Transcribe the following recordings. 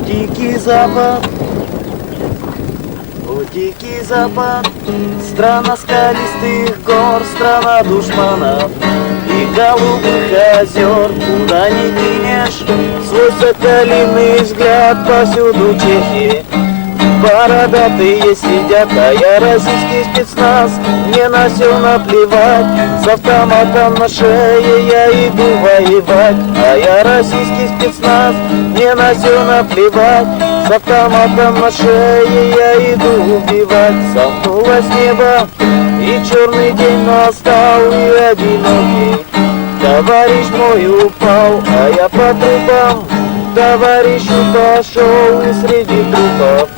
Дикий Запад, о, Дикий Запад, страна скалистых гор, страна душманов и голубых озер. Куда ни кинешь свой соколиный взгляд, повсюду чехи бородатые сидят, а я российский спецназ, мне на все наплевать. С автоматом на шее я иду воевать, а я российский спецназ, мне на все наплевать. С автоматом на шее я иду убивать. Сомкнулось небо, и черный день настал, и одинокий товарищ мой упал, а я по трупам товарищу пошел, и среди трупов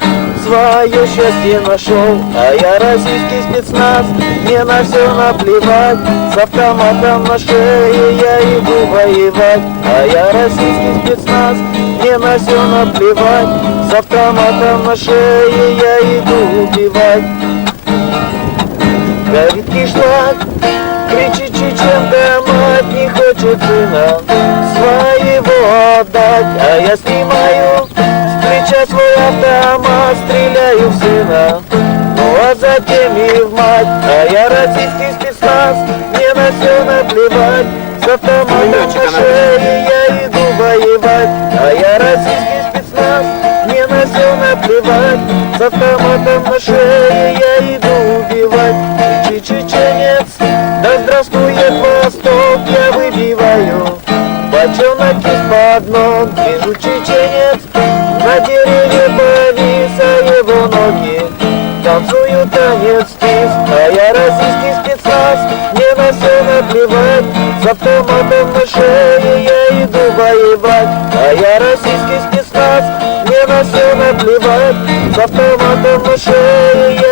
свое счастье нашел. А я российский спецназ, мне на все наплевать. С автоматом на шее я иду воевать, а я российский спецназ, мне на все наплевать. С автоматом на шее я иду убивать. Горит кишлак, кричит чеченка, мать не хочет сына своего отдать, а я снимаю с плеча свой автомат, стреляю в сына, ну а затем и в мать. А я российский спецназ, мне на все наплевать. С автоматом на шее я иду воевать, а я российский спецназ, мне на все наплевать. С автоматом на шее я иду убивать. Чеченец, да здравствует Восток, я выбиваю бочонок из-под ног. Вижу чеченец, на дереве повис, а его ноги танцуют танец тис. А я российский спецназ, мне на все наплевать. С автоматом на шее я иду воевать, а я российский спецназ, мне на все наплевать. С автоматом на шее